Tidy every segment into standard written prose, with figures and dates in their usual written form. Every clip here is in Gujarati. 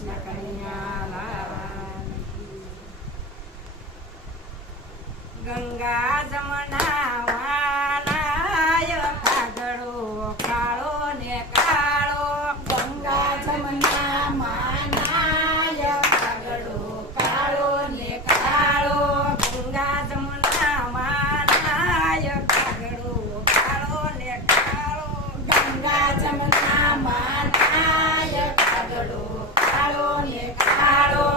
કૃષ્ણ કનૈયા લાલ. ગંગા જમના વાનાય કાગડો કાળો ને કાળો. ગંગા જમના માનાય કાગડો કાળો ને કાળો. ગંગા જમના વાનાય કાગડો કાળો ને કાળો. ગંગા જમના માનાય કાગડો કાળો ને કાળો.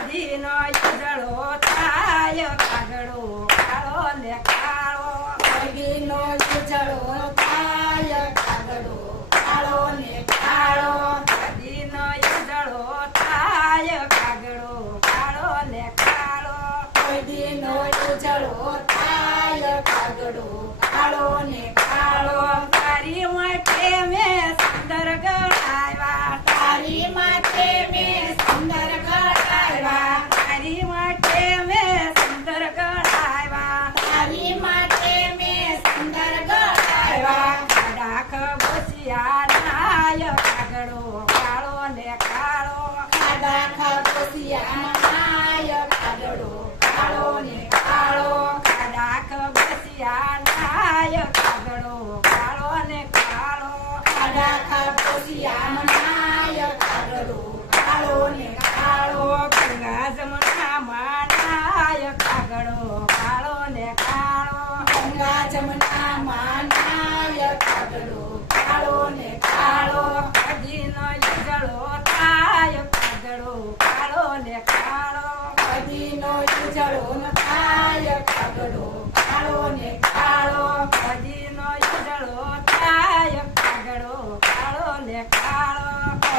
નદીનો ઉજળો થાય કાગડો કાળો ને કાળો. નદીનો ઉજળો થાય કાગડો કાળો ને કાળો. નદીનો ઉજળો થાય કાગડો કાળો ને કાળો. નદીનો ઉજળો થાય કાગડો કાળો ને કાળો. તારી માટે મેં સુંદર ગણાવ્યા. તારી માટે મેં સુંદર ગણાવ્યા. તારી માટે મેં સુંદર ગણાવ્યા. તારી માટે મેં સુંદર ગણાવ્યા. ડાખ બસિયા નાય કાગડો કાળો ને કાળો. ખાડા ખાબોચિયા નાય કાગડો કાળો ને કાળો. ડાખ બસિયા નાય કાગડો કાળો ને કાળો. ખાડા ખાબોચિયા નાય કાગડો કાળો ને કાળો. ગંગા જમના માનાય કાગડો કાળો ને કાળો. ગંગા જમના માનાય કાગડો કાળો ને કાળો. નદીનો ઉજળો થાય કાગડો કાળો ને કાળો. નદીનો ઉજળો થાય કાગડો કાળો ને કાળો. નદીનો ઉજળો થાય કાગડો કાળો ને કાળો.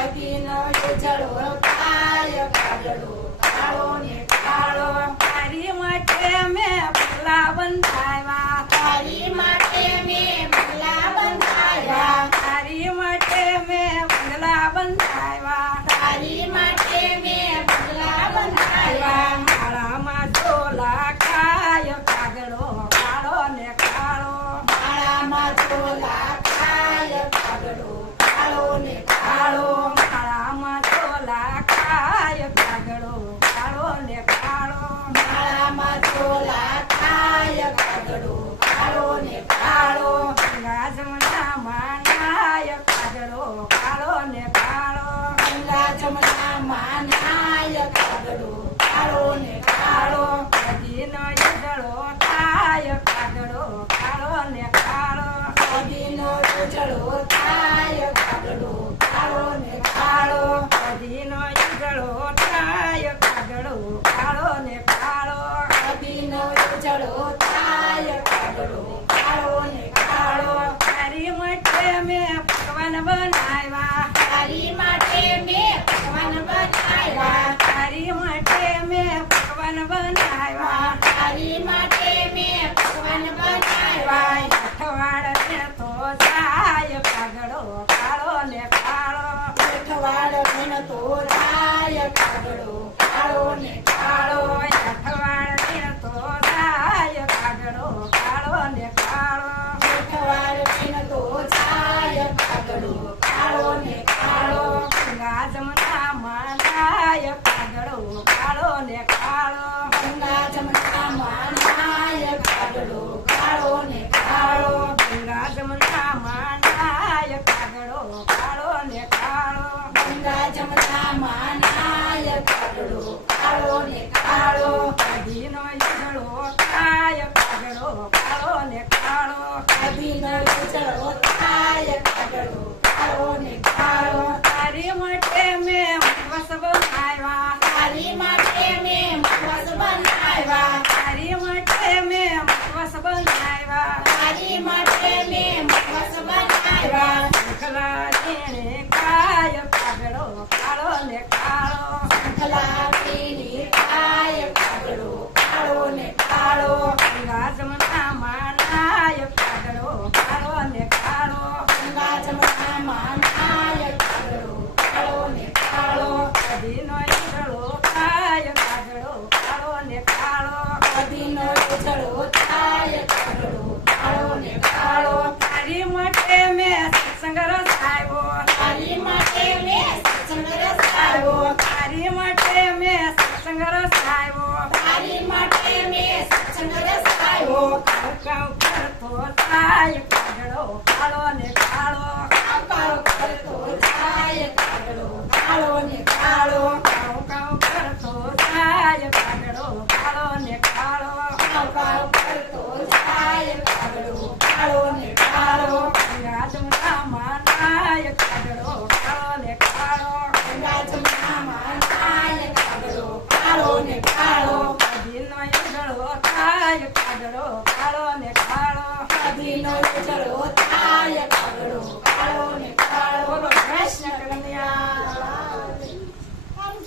નદીનો ઉજળો થાય કાગડો કાળો ને કાળો. તારી માટે મેં પગલા બંધાવ્યા. તારી માટે મેં પગલા બંધાવ્યા. તારી માટે મેં પગલા બંધાવ્યા. તારી માટે મેં પગલા બંધાવ્યા. માળામાં ઝોલા ખાય કાગડો કાળો ને કાળો. માળામાં ઝોલા ખાય કાગડો કાળો ને કાળો. માળામાં ઝોલા ખાય કાગડો કાળો ને કાળો. માળામાં ઝોલા ખાય કાગડો કાળો ને કાળો. ગંગા જમના માનાય કાગડો કાળો ને કાળો. ગંગા જમના માનાય કાગડો કાળો ને કાળો. નદીનો ઉજળો થાય કાગડો કાળો ને કાળો. નદીનો ઉજળો થાય કાગડો કાળો ને કાળો. નદીનો ઉજળો થાય કાગડો કાળો ને કાળો. નદીનો ઉજળો થાય કાગડો કાળો ને કાળો. તારી માટે મેં પકવાન બનાવ્યા. તારી માટે મેં પકવાન બનાવ્યા. તારી માટે મેં પકવાન બનાવ્યા. તારી માટે મેં પકવાન બનાવ્યા. અઠવાડ ને તો જાય કાગડો કાળો ને કાળો. અઠવાડ મેં તો થાય કાગડો કાળો ને કાળો. અઠવાડ ને તો જાય કાગડો કાળો ને કાળો. અઠવાડ મેં તો થાય કાગડો કાળો ને કાળો. ગંગા જમના માનાય કાગડો કાળો ને કાળો. ગંગા જમના માનાય કાગડો કાળો ને કાળો. ગંગા જમના માનાય કાગડો કાળો ને કાળો. ગંગા જમના માનાય કાગડો કાળો ને કાળો. નદીનો ઉજળો થાય કાગડો કાળો ને કાળો. નદીનો ઉજળો થાય કાગડો કાળો ને કાળો. તારી માટે મેં વસ બનાવ્યા. તારી માટે મેં મકવાસ બનાવ્યા. તારી માટે મેં વસ બનાવ્યા. તારી માટે મેં મકવાસ બનાવ્યા. શંખલા જેણે કાય કાગડો કાળો ને કાળો. શંખલા પીળી કાય કાગડો કાળો ને કાળો. ગંગા જમના માનાય કાગડો કાળો ને કાળો. ગંગા જમના માનાય કાગડો કાળો ને કાળો. નદીનો ઉજળો થાય કાગડો કાળો ને કાળો. નદીનો ઉજળો થાય કાગડો કાળો ને કાળો. તારી માટે મેં સત્સંગ રસાયો. તારી માટે મેં સત્સંગ રચાવ્યો. તારી માટે મેં સત્સંગ રસાયો તારી માટે મેં સત્સંગ રસાયો કાવ કાવ કરતો થાય કાગડો કાળો ને કાળો કાવ કાવ કરતો જાય કાગડો કાળો ને કાળો કાવ કાવ કરતો થાય કાગડો કાળો ને કાળો કાવ કાવ કરતો જાય કાગડો કાળો ને કાળો ગંગા જમનામાં નાય કાગડો કાળો ને કાળો ગંગા જમનામાં નાય કાગડો કાળો ને કાળો નદીનો ઉજળો થાય કાગડો કાળો ને કાળો નદીનો ઉજળો